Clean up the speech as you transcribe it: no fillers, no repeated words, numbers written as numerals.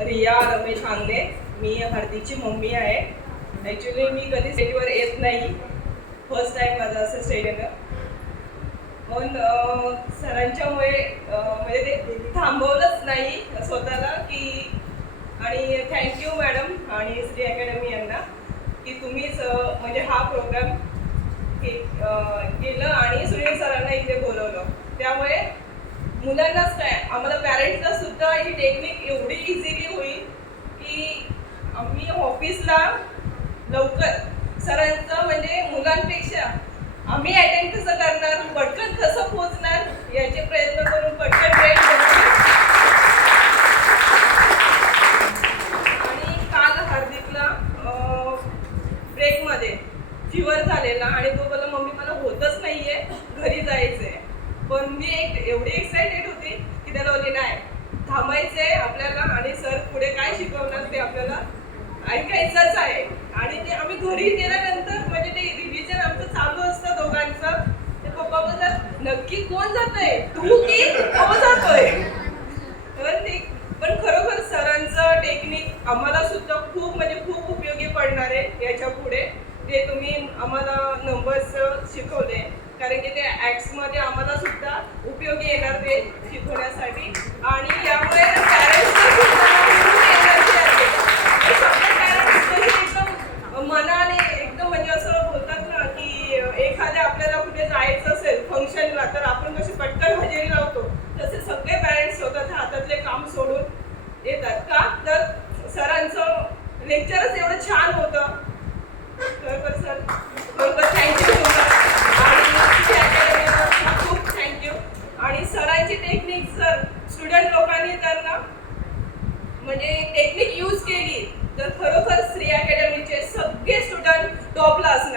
रिया रमेश हांगणे. मी हार्दिकची mummy आहे. Actually मी कधी स्टेजवर येत नाही, फर्स्ट टाईम माझं असं स्टेज येणं. पण सरांच्यामुळे म्हणजे ते थांबवलंच नाही स्वतःला की. आणि थँक्यू मॅडम आणि श्री अकॅडमी यांना की तुम्हीच म्हणजे हा प्रोग्राम केलं आणि सुनील सरांना इथे बोलवलं. त्यामुळे मुलांनाच काय, आम्हाला पॅरेंट्सला सुद्धा ही टेक्निक एवढी इझिली होईल की आम्ही ऑफिसला लवकर सरांचं म्हणजे मुलांपेक्षा आम्ही अटेंड कसं करणार, पटकन कसं पोहोचणार याचे प्रयत्न करून पटकन ट्रेन करतो. आणि काल हार्दिकला ब्रेकमध्ये फिवर झालेला आणि तो बोलला मम्मी मला होतच नाहीये, घरी जायचंय. पण मी एवढी एक्साइटेड होती की त्याला बोलली नाही, थांबायचंय आपल्याला आणि सर पुढे काय शिकवणार ते आपल्याला ऐकायचंच आहे. आणि ते आम्ही घरी गेल्यानंतर म्हणजे ते रिव्हिजन आमचं चालू असतं दोघांचं. ते पप्पा बोलतात नक्की कोण जातंय, तू की तो जातोय. तर ते पण खरोखर सरांचं टेक्निक आम्हाला सुद्धा खूप म्हणजे खूप उपयोगी पडणार आहे याच्या पुढे. ते तुम्ही आम्हाला नंबर्स शिकवले, कारण की ते ॲक्ट्समध्ये आम्हाला सुद्धा उपयोगी येणार ते शिकवण्यासाठी. आणि यामुळे पॅरेंट्सला सुद्धा खूप एनर्जी आहे. सगळे पॅरेंट्स एकदम मनाने एकदम म्हणजे असं बोलतात ना की एखाद्या आपल्याला कुठे जायचं असेल फंक्शनला तर आपण कशी पटकन हजेरी लावतो, तसे सगळे पॅरेंट्स स्वतःच्या हातातले काम सोडून येतात. का तर सरांचं लेक्चरच एवढं छान होतं. खरोखर सर खरोखर थँक्यू आणि खूप थँक्यू. आणि सरांची टेक्निक जर स्टुडंट लोकांनी त्यांना म्हणजे टेक्निक यूज केली तर खरोखर श्री अकॅडमीचे सगळे स्टुडंट टॉपला असणार.